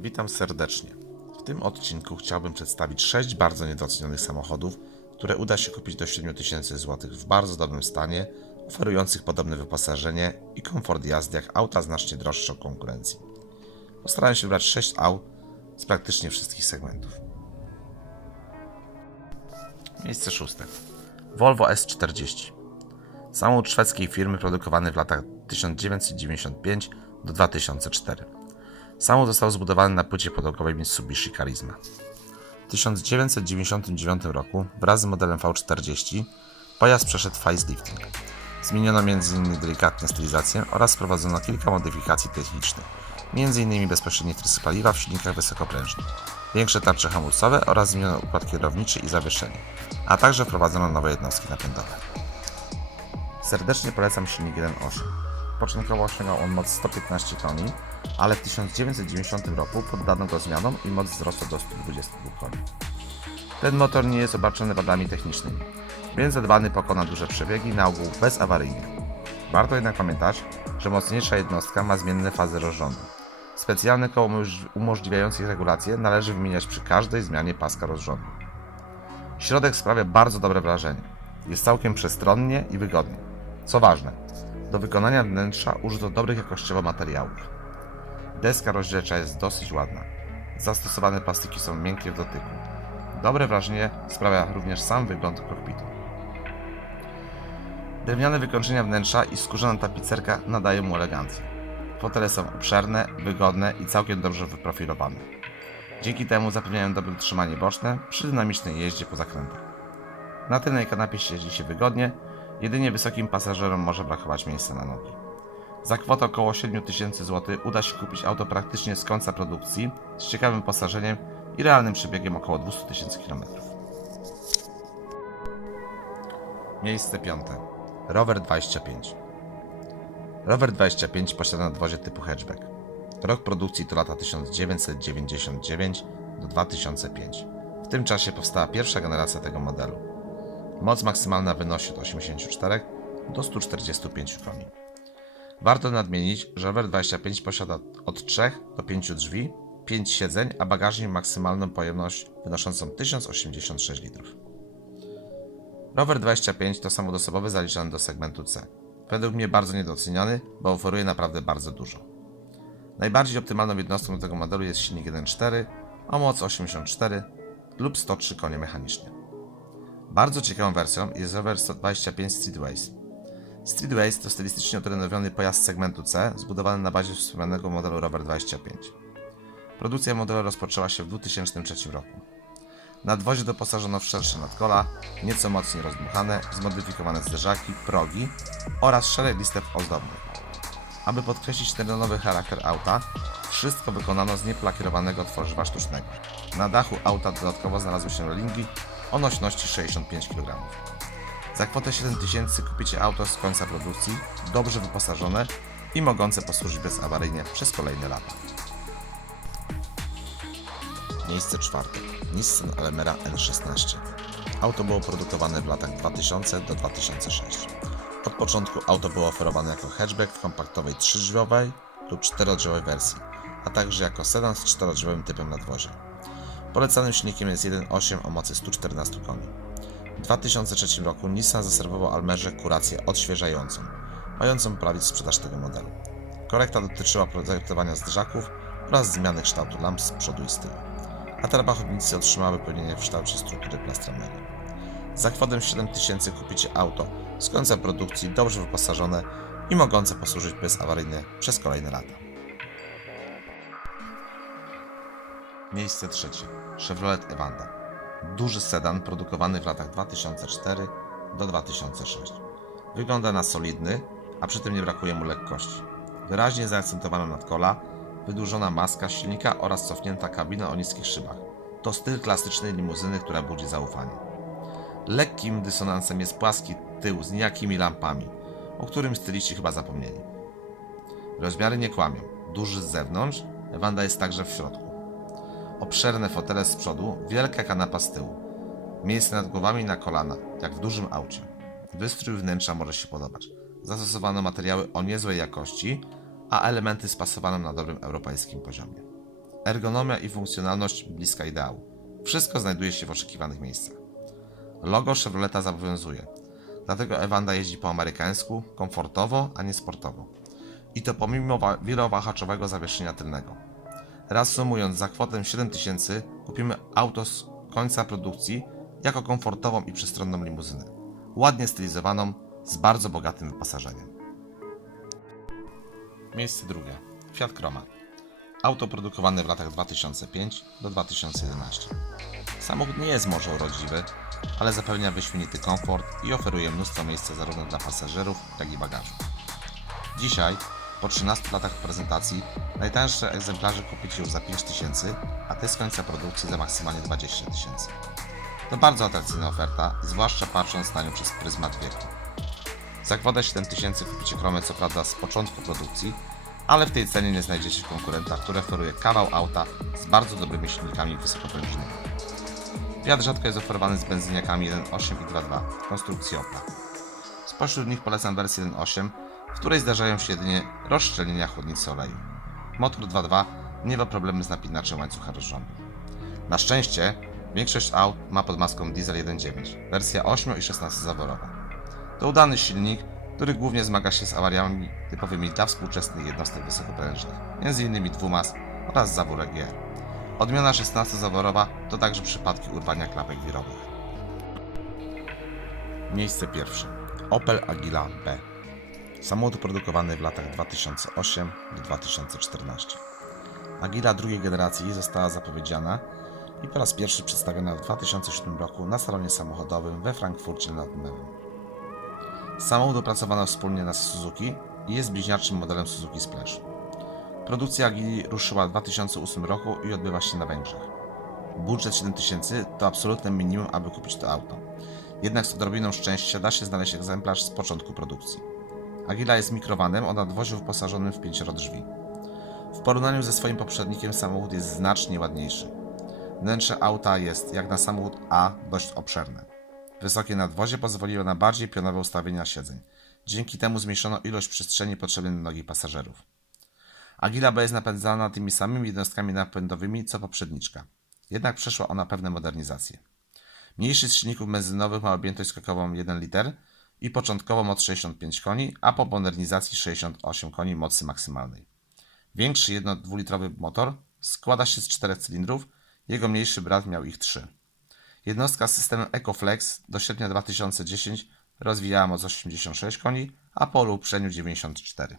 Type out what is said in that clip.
Witam serdecznie. W tym odcinku chciałbym przedstawić 6 bardzo niedocenionych samochodów, które uda się kupić do 7000 zł w bardzo dobrym stanie, oferujących podobne wyposażenie i komfort jazdy jak auta znacznie droższe od konkurencji. Postarałem się wybrać 6 aut z praktycznie wszystkich segmentów. Miejsce szóste. Volvo S40. Samochód szwedzkiej firmy produkowany w latach 1995 do 2004. Samochód został zbudowany na płycie podłogowej Mitsubishi Charisma. W 1999 roku wraz z modelem V40 pojazd przeszedł facelifting. Zmieniono m.in. delikatnie stylizację oraz wprowadzono kilka modyfikacji technicznych, m.in. bezpośrednie trysy paliwa w silnikach wysokoprężnych, większe tarcze hamulcowe oraz zmieniono układ kierowniczy i zawieszenie, a także wprowadzono nowe jednostki napędowe. Serdecznie polecam silnik 1.8. Początkowo osiągał on moc 115 koni, ale w 1990 roku poddano go zmianom i moc wzrosła do 122 koni. Ten motor nie jest obarczony wadami technicznymi, więc zadbany pokona duże przebiegi na ogół bezawaryjnie. Warto jednak pamiętać, że mocniejsza jednostka ma zmienne fazy rozrządu. Specjalne koło umoż- umożliwiające regulację należy wymieniać przy każdej zmianie paska rozrządu. Środek sprawia bardzo dobre wrażenie. Jest całkiem przestronnie i wygodnie. Co ważne, do wykonania wnętrza użyto dobrych jakościowo materiałów. Deska rozdzielcza jest dosyć ładna. Zastosowane plastiki są miękkie w dotyku. Dobre wrażenie sprawia również sam wygląd kokpitu. Drewniane wykończenia wnętrza i skórzana tapicerka nadają mu elegancję. Fotele są obszerne, wygodne i całkiem dobrze wyprofilowane. Dzięki temu zapewniają dobre utrzymanie boczne przy dynamicznej jeździe po zakrętach. Na tylnej kanapie siedzi się wygodnie, jedynie wysokim pasażerom może brakować miejsca na nogi. Za kwotę około 7000 zł uda się kupić auto praktycznie z końca produkcji, z ciekawym posażeniem i realnym przebiegiem około 200 tysięcy km. Miejsce piąte. Rower 25. Rower 25 posiada nadwozie typu hatchback. Rok produkcji to lata 1999 do 2005. W tym czasie powstała pierwsza generacja tego modelu. Moc maksymalna wynosi od 84 do 145 koni. Warto nadmienić, że Rower 25 posiada od 3 do 5 drzwi, 5 siedzeń, a bagażnik maksymalną pojemność wynoszącą 1086 litrów. Rower 25 to samochód osobowy zaliczany do segmentu C. Według mnie bardzo niedoceniony, bo oferuje naprawdę bardzo dużo. Najbardziej optymalną jednostką do tego modelu jest silnik 1.4 o mocy 84 lub 103 konie mechanicznie. Bardzo ciekawą wersją jest rower 125 Streetways. Streetways to stylistycznie utrenowiony pojazd segmentu C, zbudowany na bazie wspomnianego modelu Rover 25. Produkcja modelu rozpoczęła się w 2003 roku. Nadwozie doposażono w szersze nadkola, nieco mocniej rozdmuchane, zmodyfikowane zderzaki, progi oraz szereg listew ozdobnych. Aby podkreślić terenowy charakter auta, wszystko wykonano z nieplakierowanego tworzywa sztucznego. Na dachu auta dodatkowo znalazły się relingi o nośności 65 kg. Za kwotę 7000 kupicie auto z końca produkcji, dobrze wyposażone i mogące posłużyć bezawaryjnie przez kolejne lata. Miejsce czwarte. Nissan Almera N16. Auto było produkowane w latach 2000 do 2006. Od początku auto było oferowane jako hatchback w kompaktowej trzydrzwiowej lub czterodrzwiowej wersji, a także jako sedan z czterodrzwiowym typem nadwozia. Polecanym silnikiem jest 1.8 o mocy 114 koni. W 2003 roku Nissan zaserwował Almerze kurację odświeżającą, mającą poprawić sprzedaż tego modelu. Korekta dotyczyła projektowania zderzaków oraz zmiany kształtu lamp z przodu i z tyłu. A tarba chodnicy otrzymały pełnienie w kształcie struktury plastranego. Za kwotę 7000 kupicie auto z końca produkcji dobrze wyposażone i mogące posłużyć bezawaryjnie przez kolejne lata. Miejsce trzecie. Chevrolet Evanda. Duży sedan produkowany w latach 2004 do 2006. Wygląda na solidny, a przy tym nie brakuje mu lekkości. Wyraźnie zaakcentowana nadkola, wydłużona maska silnika oraz cofnięta kabina o niskich szybach. To styl klasycznej limuzyny, która budzi zaufanie. Lekkim dysonansem jest płaski tył z nijakimi lampami, o którym styliści chyba zapomnieli. Rozmiary nie kłamią. Duży z zewnątrz, Wanda jest także w środku. Obszerne fotele z przodu, wielka kanapa z tyłu. Miejsce nad głowami na kolana, jak w dużym aucie. Wystrój wnętrza może się podobać. Zastosowano materiały o niezłej jakości, a elementy spasowano na dobrym europejskim poziomie. Ergonomia i funkcjonalność bliska ideału. Wszystko znajduje się w oczekiwanych miejscach. Logo Chevroleta zobowiązuje. Dlatego Ewanda jeździ po amerykańsku, komfortowo, a nie sportowo. I to pomimo wa- wielowahaczowego zawieszenia tylnego. Reasumując, za kwotę 7000 kupimy auto z końca produkcji jako komfortową i przestronną limuzynę. Ładnie stylizowaną, z bardzo bogatym wyposażeniem. Miejsce drugie. Fiat Kroma. Auto produkowane w latach 2005 do 2011. Samochód nie jest może urodziwy, ale zapewnia wyśmienity komfort i oferuje mnóstwo miejsca zarówno dla pasażerów, jak i bagażu. Dzisiaj, po 13 latach prezentacji, najtańsze egzemplarze kupicie już za 5000, a te z końca produkcji za maksymalnie 20 tysięcy. To bardzo atrakcyjna oferta, zwłaszcza patrząc na nią przez pryzmat wieku. Za kwotę 7000 kupicie kromę co prawda z początku produkcji, ale w tej cenie nie znajdziecie konkurenta, który oferuje kawał auta z bardzo dobrymi silnikami wysokoprężnymi. Fiat rzadko jest oferowany z benzyniakami 1.8 i 2.2 w konstrukcji Opla. Spośród nich polecam wersję 1.8, w której zdarzają się jedynie rozszczelnienia chłodnicy oleju. Motor 2.2 nie ma problemu z napinaczem łańcucha rozrządu. Na szczęście większość aut ma pod maską diesel 1.9, wersja 8 i 16 zaworowa. To udany silnik, który głównie zmaga się z awariami typowymi dla współczesnych jednostek wysokoprężnych, m.in. dwumas oraz zawór EGR. Odmiana 16-zaworowa to także przypadki urwania klapek wirowych. Miejsce pierwsze. Opel Agila B. Samochód produkowany w latach 2008 do 2014. Agila drugiej generacji została zapowiedziana i po raz pierwszy przedstawiona w 2007 roku na salonie samochodowym we Frankfurcie nad Menem. Samochód opracowano wspólnie na Suzuki i jest bliźniaczym modelem Suzuki Splash. Produkcja Agili ruszyła w 2008 roku i odbywa się na Węgrzech. Budżet 7000 to absolutne minimum, aby kupić to auto. Jednak z odrobiną szczęścia da się znaleźć egzemplarz z początku produkcji. Agila jest mikrowanem o nadwoziu wyposażonym w pięcioro drzwi. W porównaniu ze swoim poprzednikiem samochód jest znacznie ładniejszy. Wnętrze auta jest, jak na samochód A, dość obszerne. Wysokie nadwozie pozwoliło na bardziej pionowe ustawienia siedzeń. Dzięki temu zmniejszono ilość przestrzeni potrzebnej na nogi pasażerów. Agila B jest napędzana tymi samymi jednostkami napędowymi co poprzedniczka. Jednak przeszła ona pewne modernizacje. Mniejszy z silników benzynowych ma objętość skokową 1 liter i początkowo moc 65 koni, a po modernizacji 68 koni mocy maksymalnej. Większy 1-2-litrowy motor składa się z czterech cylindrów, jego mniejszy brat miał ich 3. Jednostka z systemem EcoFlex do sierpnia 2010 rozwijała moc 86 koni, a po ulepszeniu 94.